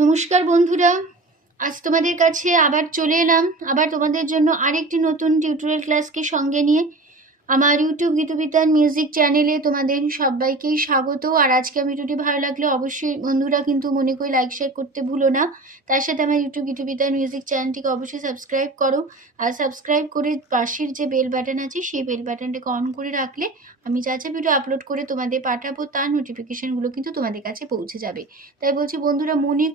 নমস্কার বন্ধুরা, আজ তোমাদের কাছে আবার চলে এলাম আবার তোমাদের জন্য আরেকটি নতুন টিউটোরিয়াল ক্লাসকে সঙ্গে নিয়ে। আমার ইউটিউব গীতবিতান মিউজিক চ্যানেলে তোমাদের সবাইকেই স্বাগত। আর আজকে আমি ভিডিওটি ভালো লাগলে অবশ্যই বন্ধুরা কিন্তু মনে করে লাইক শেয়ার করতে ভুলো না। তার সাথে আমার ইউটিউব গীতবিতান মিউজিক চ্যানেলটিকে অবশ্যই সাবস্ক্রাইব করো। আর সাবস্ক্রাইব করে পাশের যে বেল বাটন আছে সেই বেল বাটনটাকে অন করে রাখলে আমি যা যা ভিডিও আপলোড করে তোমাদের পাঠাবো তার নোটিফিকেশানগুলো কিন্তু তোমাদের কাছে পৌঁছে যাবে। তাই বলছি বন্ধুরা, মনে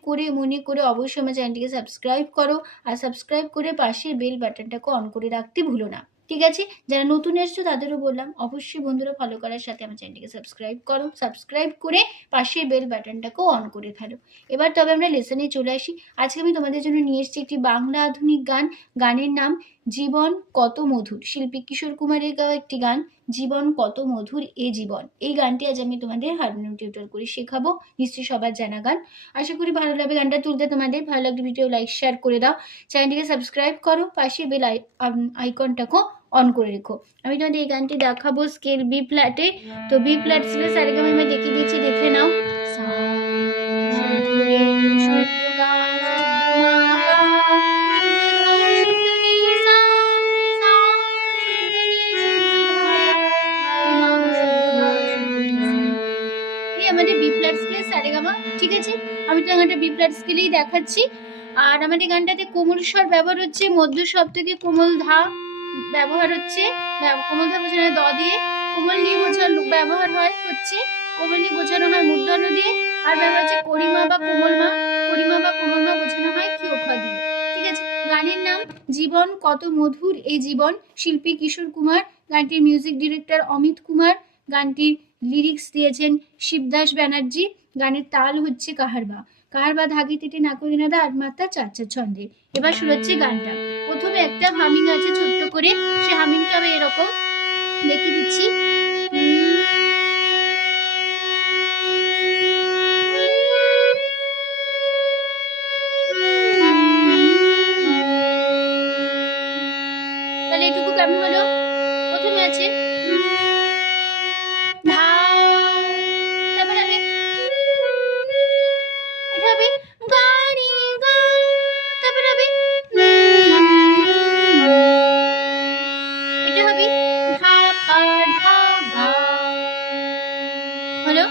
করে অবশ্যই আমার চ্যানেলটিকে সাবস্ক্রাইব করো। আর সাবস্ক্রাইব করে পাশের বেল বাটনটাকে অন করে রাখতে ভুলো না। ঠিক আছে, যারা নতুন এসছো তাদেরও বললাম অবশ্যই বন্ধুরা ফলো করার সাথে আমার চ্যানেলটিকে সাবস্ক্রাইব করো। সাবস্ক্রাইব করে পাশের বেল বাটনটাকেও অন করে ফেলো। এবার তবে আমরা লেসনে চলে আসি। আজকে আমি তোমাদের জন্য নিয়ে এসেছি একটি বাংলা আধুনিক গান। গানের নাম জীবন কত মধুর। শিল্পী কিশোর কুমারের গাওয়া একটি গান, জীবন কত মধুর এ জীবন। এই গানটি আজ আমি তোমাদের হারমোনিয়াম টিউটর করে শেখাবো। নিশ্চয়ই সবার জানা গান। আশা করি ভালো লাগবে গানটা তুলতে তোমাদের। ভালো লাগলে ভিডিও লাইক শেয়ার করে দাও, চ্যানেলটিকে সাবস্ক্রাইব করো, পাশে বেল আইকনটাকেও অন করে রেখো। আমি তোমাদের এই গানটি দেখাবো স্কেল বি ফ্ল্যাটে। তো বি ফ্ল্যাট স্কেল সারেগামা আমি দেখিয়ে দিচ্ছি, দেখে নাও। আমাদের বি ফ্ল্যাট স্কেল সারেগামা, ঠিক আছে। আমি তো গানটা বি ফ্ল্যাট স্কেলেই দেখাচ্ছি। আর আমাদের গানটাতে কোমল স্বর ব্যবহার হচ্ছে, মধ্য সপ্তকে কোমল ধা ব্যবহার হচ্ছে, কোমল ধা বোঝানো দ দিয়ে, কোমল নি বোঝানো ব্যবহার হয় হচ্ছে, কোমল নি বোঝানো হয় মূর্ধন্য দিয়ে, আর ব্যবহার হচ্ছে করিমা বা কোমল মা বোঝানো হয় ক্ষিয়খ দিয়ে। ঠিক আছে। গানের নাম জীবন কত মধুর এই জীবন। শিল্পী কিশোর কুমার, গানটির মিউজিক ডিরেক্টর অমিত কুমার, গানটির লিরিক্স দিয়েছেন শিবদাস ব্যানার্জি। গানের তাল হচ্ছে কাহারবা। কাহারবা ধাগি তেটে নাকরিনাদা আর মাত্রা 4/4 ছন্দে। এবার শুরু হচ্ছে গানটা। প্রথমে একটা হামিং আছে ছোট্ট করে, সে হামিংটা আমি এরকম দেখিয়ে দিচ্ছি। তাহলে এটুকু কেমন হলো? প্রথমে আছে হলো।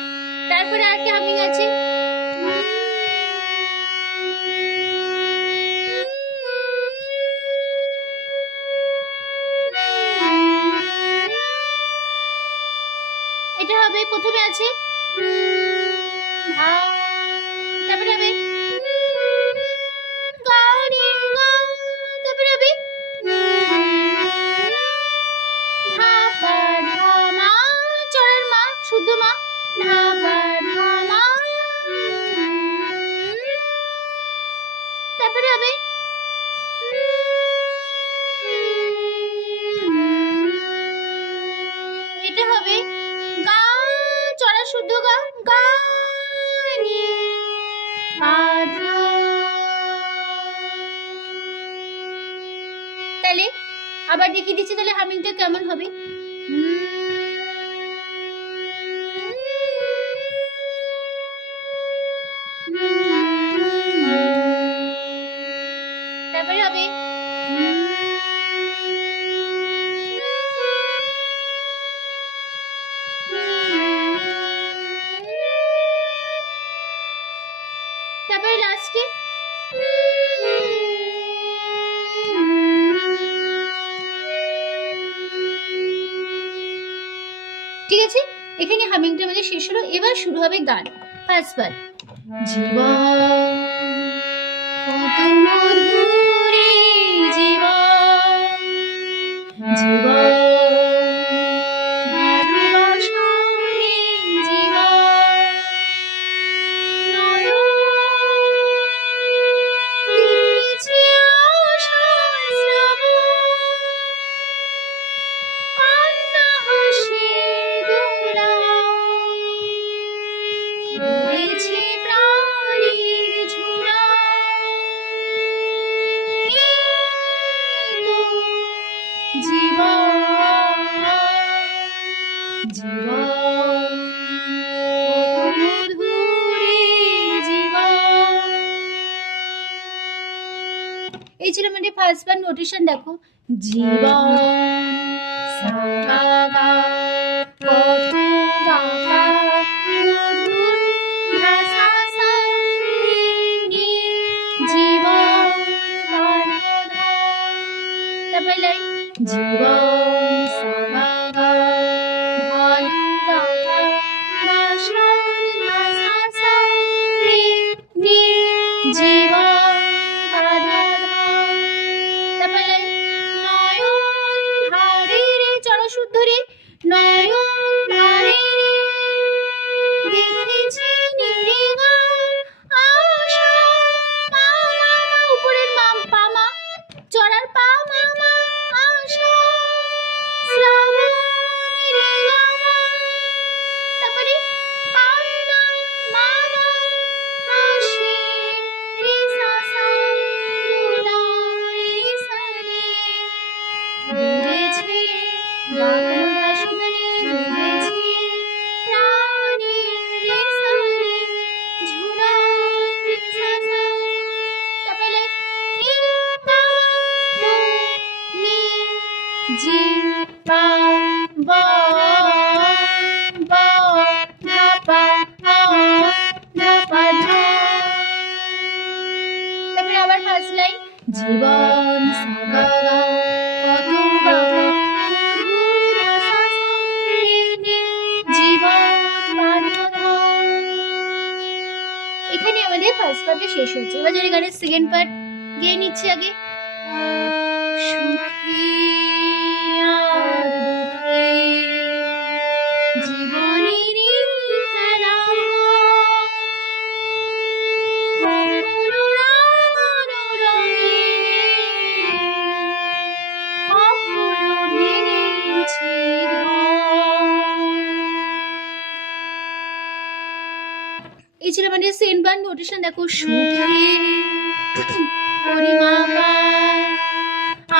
তারপরে আরেকটা হামিং আছে, এটা হবে। প্রথমে আছে তারপরে হবে তারপরে হবে চড়ার মা, শুদ্ধ মা, তারপরে হবে এটা হবে গা, চড়া শুদ্ধ গা, গা নি পা ধা। তাহলে আবার দেখিয়ে দিচ্ছি, তাহলে হামিংটা কেমন হবে। তারপরে হবে তারপরে লাস্টে ঠিক আছে। এখানে হামিংটা আমাদের শেষ হলো। এবার শুরু হবে গান। First part. জীবন কত মধুর জীবন, জীবন জীবন এই ছিল আমাদের ফার্স্ট বার নোটেশন। দেখো জীবন সা গা গা কত বাবা মধুর ভাষা সা রে নি জীবন বাধা। তারপরে লাইন জীবন সা গা গা ভালু বাবা ভাষা ভাষা সা রে নি জীবন বাধা। তারপরে লাইন নয়ন ধারে রে চলো শুদ্ধ রে নয়ন ধারে রে দেখেছি নীলিমা আশা মা মা মা উপরের মা পা মা চড়ার পা মা মা আশা শ্রাবণ নীলিমা। তারপরে পান্না মা মা হাসি রে সা সা দোলায় রে সা রে ডুবেছে বাংলা সুন্দরী ডুবেছে প্রাণী রে সা রে ঝুড়ায় রে সা সা। তারপরে পা মো নি জি পা বা বা ধা পা আ ধা পা ধা। তারপরে আবার ফার্স্ট লাইন জীবন সা গা গা কত বাবা মধুর ভাষা সা রে নি জীবন বাধা। এখানে আমাদের ফার্স্ট পার্টটা শেষ হচ্ছে। এবার যদি গানের সেকেন্ড পার্ট গেয়ে নিচ্ছি আগে। সুখী আর দুঃখী জীবনেরই খেলা কখনো রাঙানো রঙে কখনো ভেঙেছে এই ছিল আমাদের সেকেন্ড বার নোটেশন। দেখো সুখী পরিমাপা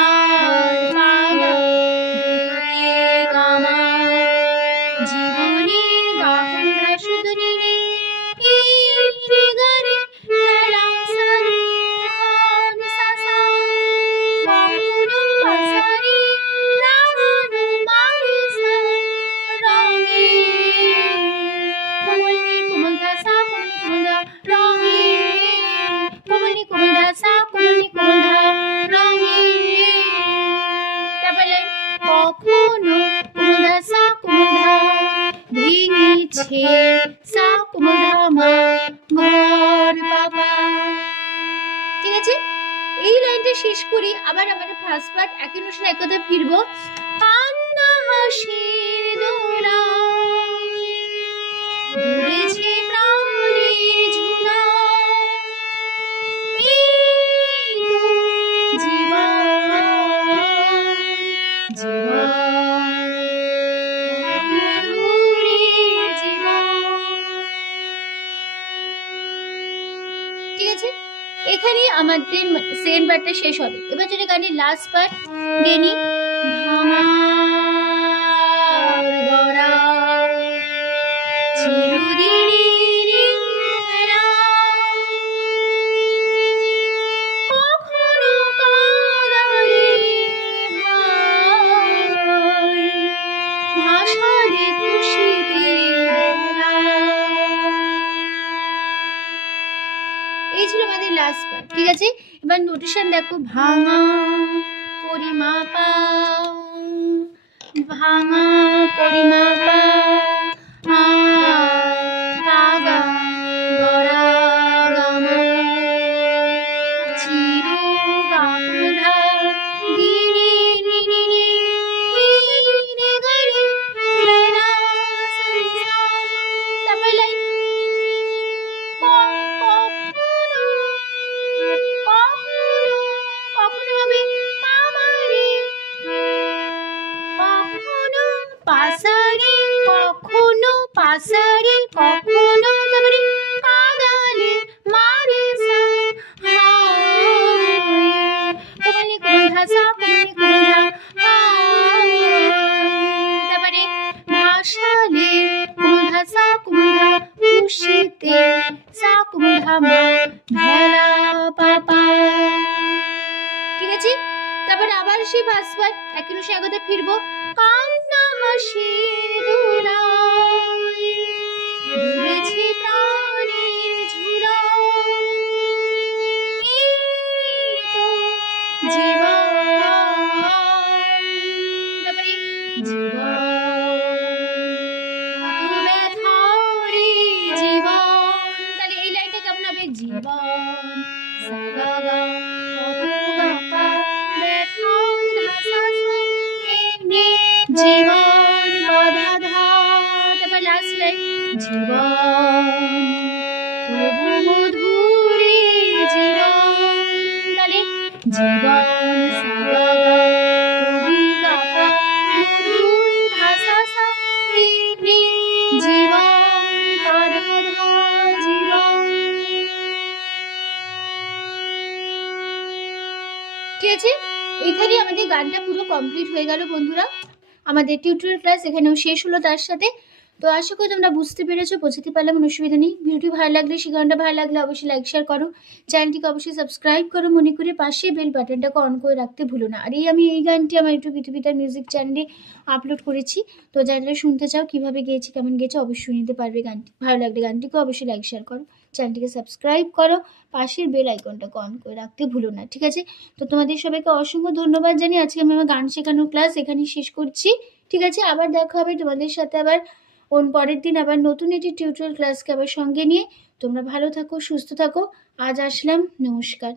আর পাগা দুঃখে গামা জীবনে গাহনা সুদনি রে এই রে গারে খেলা সারে হান সাসা কখনো পাসারে রাঙানো মারে সা রঙে কোমলনি কোমল ধাসা কোমল রঙে কোমলনি কোমল ধাসা কোমলনি কোমল রঙে। তারপরে কখনো কোমল ধাসা কোমল ভেঙেছে সা কোমল মা ঘর বাবা। ঠিক আছে, এই লাইনটা শেষ করি। আবার আমাদের ফার্স্ট পার্ট একই অনুষ্ঠানে এক কথা ফিরবো। পান্না হাসির দোলা ডুবেছে প্রাণের ঝুলা এই তো জীবন জীবন মধুরের জীবন। ঠিক আছে, এখানে আমাদের সেকেন্ড পার্টটা শেষ হবে। এবার যদি গানের লাস্ট পার্ট গেয়ে নিই। ভাঙার গড়া চিরদিনের খেলা কখনো কাঁদালে ভাই ভাষারে খুশিতে ভরা। এই ছিল আমাদের লাস্ট পার্ট। ঠিক আছে, এবার নোটেশন দেখো। ভাঙা পরিমাপা ভাঙা পরিমাপা পাগা গড়া গামা চির গামধা দিনে নিনি নি রে গারে রেনা সরিসা। তারপরে লাইন কখনো কখনো কখনো হবে মামারে কখনো পাসারে কখনো ফার্স্ট পার্ট এখনো স্বাগতে ফিরবো। কান্না হাসির দোলায় দুলেছে প্রাণের ঝুলায়, এই তো জীবন। তারপরে জীবন কত ব্যথারে জীবন, তাহলে এই লাইনটা কেমন হবে? জীবন সাগাগা কত ব্যথা ধা সা এমনি জীবন পদা ধা। তারপর লাস্ট লাইন জীবন তবু মধুরে জীবন, তাহলে জীবন সাগাগা তবু গাপা মধুর ধা সা সা এমনি জীবন পদা ধা জীবন। ঠিক আছে, এখানে আমাদের গানটা পুরো কমপ্লিট হয়ে গেল বন্ধুরা। আমাদের টিউটোরিয়াল ক্লাস এখানেও শেষ হলো তার সাথে। তো আশা করি তোমরা বুঝতে পেরেছো, বোঝাতে পারলাম, কোনো অসুবিধা নেই। ভিডিওটি ভালো লাগলে, গানটা ভালো লাগলে অবশ্যই লাইক শেয়ার করো, চ্যানেলটিকে অবশ্যই সাবস্ক্রাইব করো, মনে করে পাশে বেল বাটনটাকে অন করে রাখতে ভুলো না। আর আমি এই গানটি আমার ইউটিউব গীতবিতান মিউজিক চ্যানেলে আপলোড করেছি, তো যারা শুনতে চাও কীভাবে গেয়েছি কেমন গেয়েছে অবশ্যই নিতে পারবে। গানটি ভালো লাগলে গানটিকে অবশ্যই লাইক শেয়ার করো, চ্যানেলটিকে সাবস্ক্রাইব করো, পাশের বেল আইকনটাকে অন করে রাখতে ভুলো না। ঠিক আছে, তো তোমাদের সবাইকে অসংখ্য ধন্যবাদ জানিয়ে আজকে আমি আমার গান শেখানোর ক্লাস এখানেই শেষ করছি। ঠিক আছে, আবার দেখা হবে তোমাদের সাথে আবার পরের দিন আবার নতুন একটি টিউটোরিয়াল ক্লাসকে আবার সঙ্গে নিয়ে। তোমরা ভালো থাকো, সুস্থ থাকো। আজ আসলাম, নমস্কার।